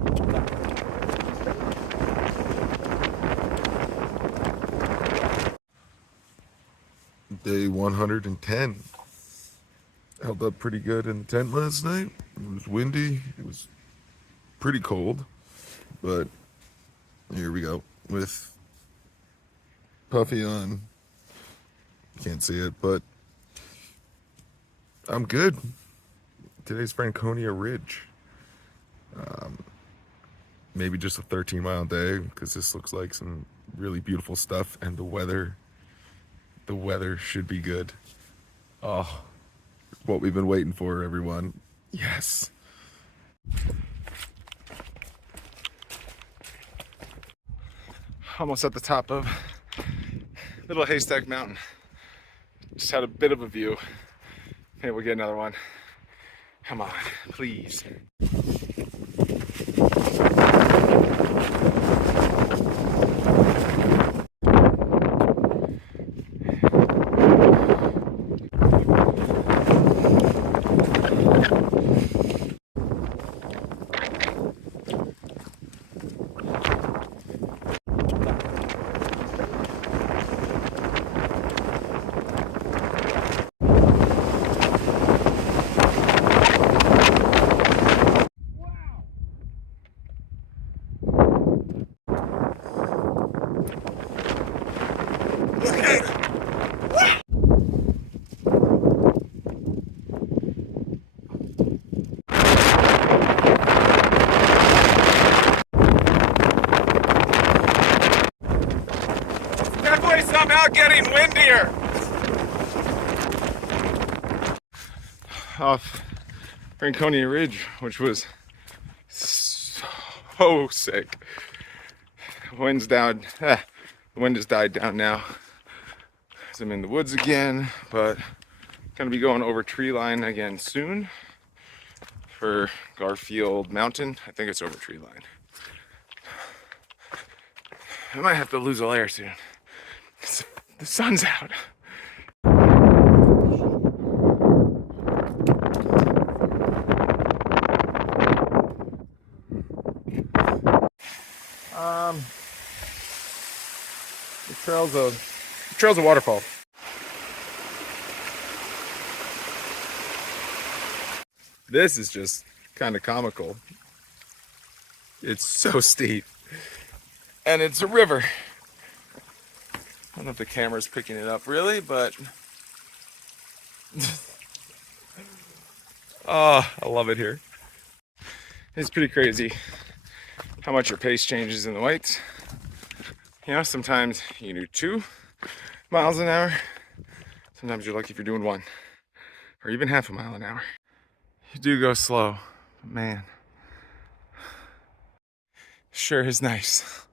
Day 110. Held up pretty good in the tent last night. It was windy. It was pretty cold. But here we go with Puffy on. Can't see it, but I'm good. Today's Franconia Ridge. Maybe just a 13-mile day because this looks like some really beautiful stuff, and the weather should be good. Oh, what we've been waiting for, everyone. Yes. Almost at the top of Little Haystack Mountain. Just had a bit of a view. Maybe we'll get another one. Come on, please. Somehow getting windier. Off Franconia Ridge, which was so sick. Wind's down. The wind has died down now. I'm in the woods again, but gonna be going over tree line again soon for Garfield Mountain. I think it's over tree line. I might have to lose a layer soon. The sun's out. The trail's a waterfall. This is just kind of comical. It's so steep, and it's a river. I don't know if the camera's picking it up really, but oh, I love it here. It's pretty crazy how much your pace changes in the whites. You know, sometimes you do 2 miles an hour. Sometimes you're lucky if you're doing 1 or even half a mile an hour. You do go slow, but man, sure is nice.